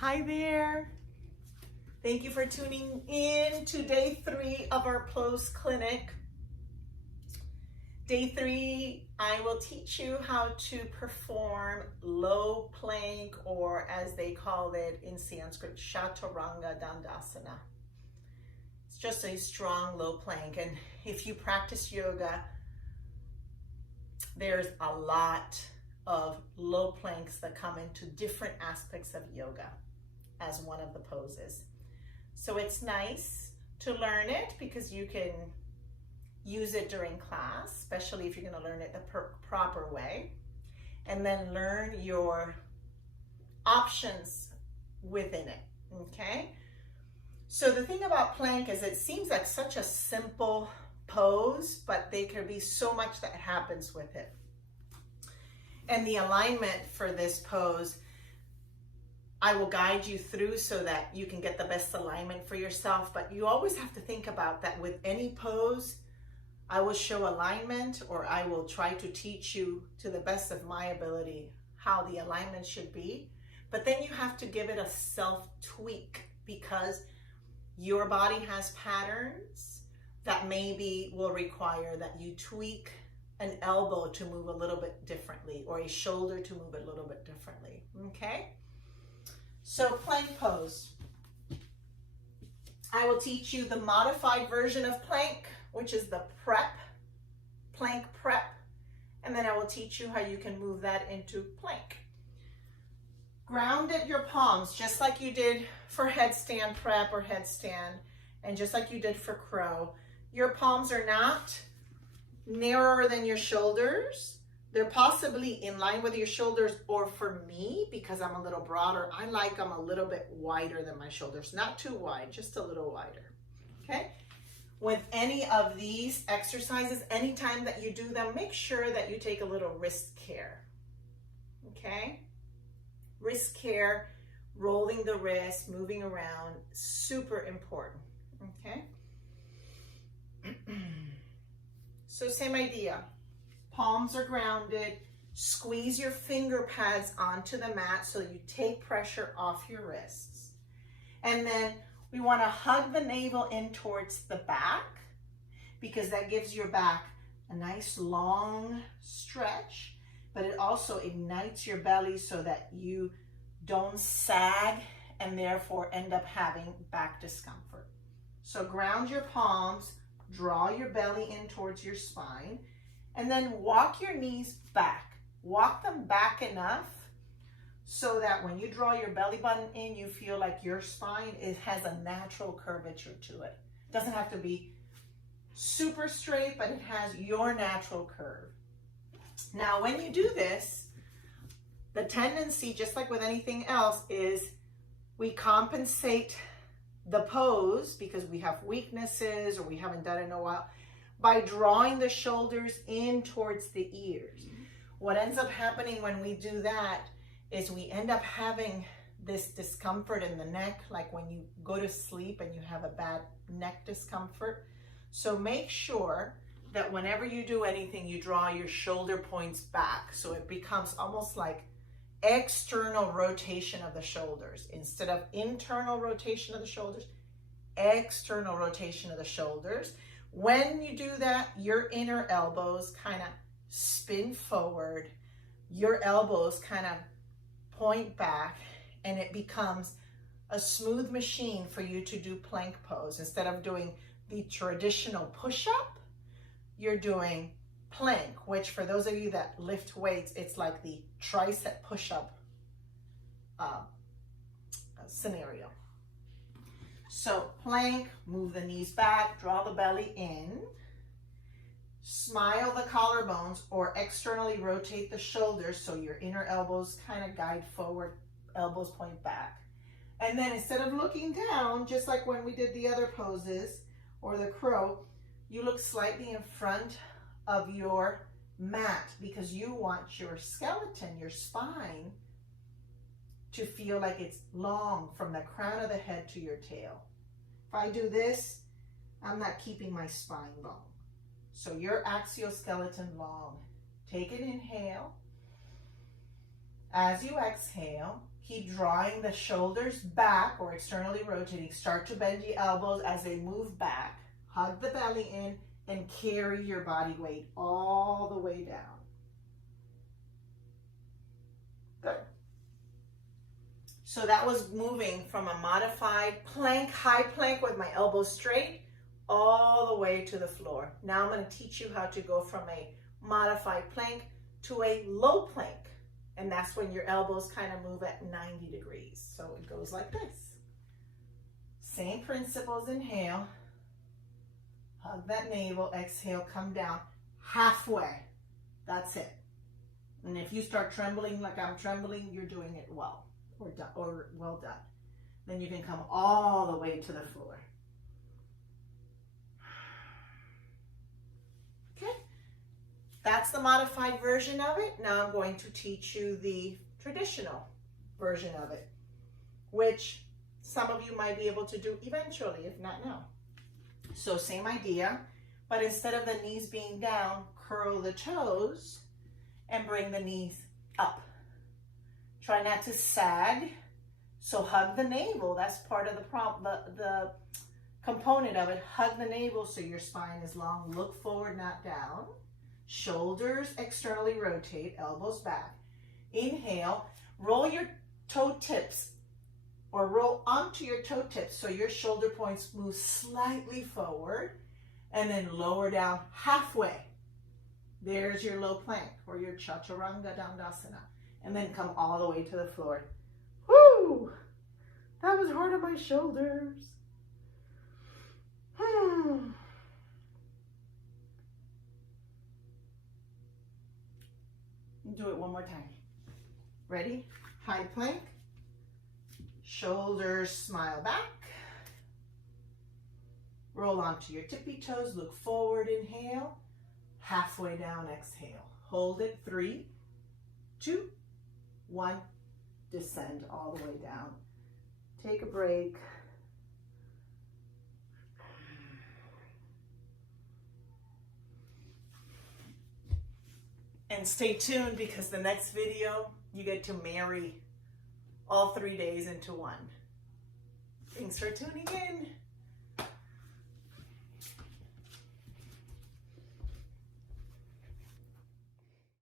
Hi there. Thank you for tuning in to day 3 of our closed clinic. Day 3, I will teach you how to perform low plank, or as they call it in Sanskrit, Chaturanga Dandasana. It's just a strong low plank, and if you practice yoga, there's a lot of low planks that come into different aspects of yoga as one of the poses. So it's nice to learn it because you can use it during class, especially if you're going to learn it the proper way, and then learn your options within it, okay? So the thing about plank is it seems like such a simple pose, but there can be so much that happens with it. And the alignment for this pose, I will guide you through so that you can get the best alignment for yourself, but you always have to think about that with any pose. I will show alignment, or I will try to teach you to the best of my ability how the alignment should be, but then you have to give it a self tweak because your body has patterns that maybe will require that you tweak an elbow to move a little bit differently, or a shoulder to move a little bit differently, okay? So plank pose. I will teach you the modified version of plank, which is the plank prep, and then I will teach you how you can move that into plank. Ground at your palms, just like you did for headstand prep or headstand, and just like you did for crow. Your palms are not narrower than your shoulders. They're possibly in line with your shoulders, or for me, because I'm a little broader, I like them a little bit wider than my shoulders. Not too wide, just a little wider, okay? With any of these exercises, anytime that you do them, make sure that you take a little wrist care, okay? Wrist care, rolling the wrist, moving around, super important, okay? So same idea. Palms are grounded. Squeeze your finger pads onto the mat so you take pressure off your wrists. And then we want to hug the navel in towards the back because that gives your back a nice long stretch, but it also ignites your belly so that you don't sag and therefore end up having back discomfort. So ground your palms, draw your belly in towards your spine, and then walk your knees back. Walk them back enough so that when you draw your belly button in, you feel like your spine has a natural curvature to it. It doesn't have to be super straight, but it has your natural curve. Now, when you do this, the tendency, just like with anything else, is we compensate the pose because we have weaknesses or we haven't done it in a while by drawing the shoulders in towards the ears. What ends up happening when we do that is we end up having this discomfort in the neck, like when you go to sleep and you have a bad neck discomfort. So make sure that whenever you do anything, you draw your shoulder points back so it becomes almost like external rotation of the shoulders instead of internal rotation of the shoulders, external rotation of the shoulders. When you do that, your inner elbows kind of spin forward, your elbows kind of point back, and it becomes a smooth machine for you to do plank pose. Instead of doing the traditional push-up, you're doing plank, which for those of you that lift weights, it's like the tricep push-up scenario. So plank, move the knees back, draw the belly in, smile the collarbones or externally rotate the shoulders so your inner elbows kind of guide forward, elbows point back. And then instead of looking down, just like when we did the other poses or the crow, you look slightly in front of your mat because you want your skeleton, your spine, to feel like it's long from the crown of the head to your tail. If I do this, I'm not keeping my spine long. So your axial skeleton long. Take an inhale. As you exhale, Keep drawing the shoulders back or externally rotating. Start to bend the elbows as they move back. Hug the belly in and carry your body weight all the way down. Good. So that was moving from a modified plank, high plank with my elbows straight, all the way to the floor. Now I'm going to teach you how to go from a modified plank to a low plank. And that's when your elbows kind of move at 90 degrees. So it goes like this. Same principles, inhale. Hug that navel, exhale, come down halfway. That's it. And if you start trembling like I'm trembling, you're doing it well or well done. Then you can come all the way to the floor. Okay, that's the modified version of it. Now I'm going to teach you the traditional version of it, which some of you might be able to do eventually, if not now. So same idea, but instead of the knees being down, curl the toes and bring the knees up. Try not to sag, so hug the navel. That's part of the component of it. Hug the navel so your spine is long. Look forward, not down. Shoulders externally rotate, elbows back. Inhale, roll your toe tips or roll onto your toe tips so your shoulder points move slightly forward and then lower down halfway. There's your low plank or your Chaturanga Dandasana. And then come all the way to the floor. Woo! That was hard on my shoulders. Do it one more time. Ready? High plank. Shoulders smile back. Roll onto your tippy toes. Look forward, inhale. Halfway down, exhale. Hold it, 3, 2, 1. Descend all the way down. Take a break. And stay tuned because the next video, you get to marry all 3 days into one. Thanks for tuning in.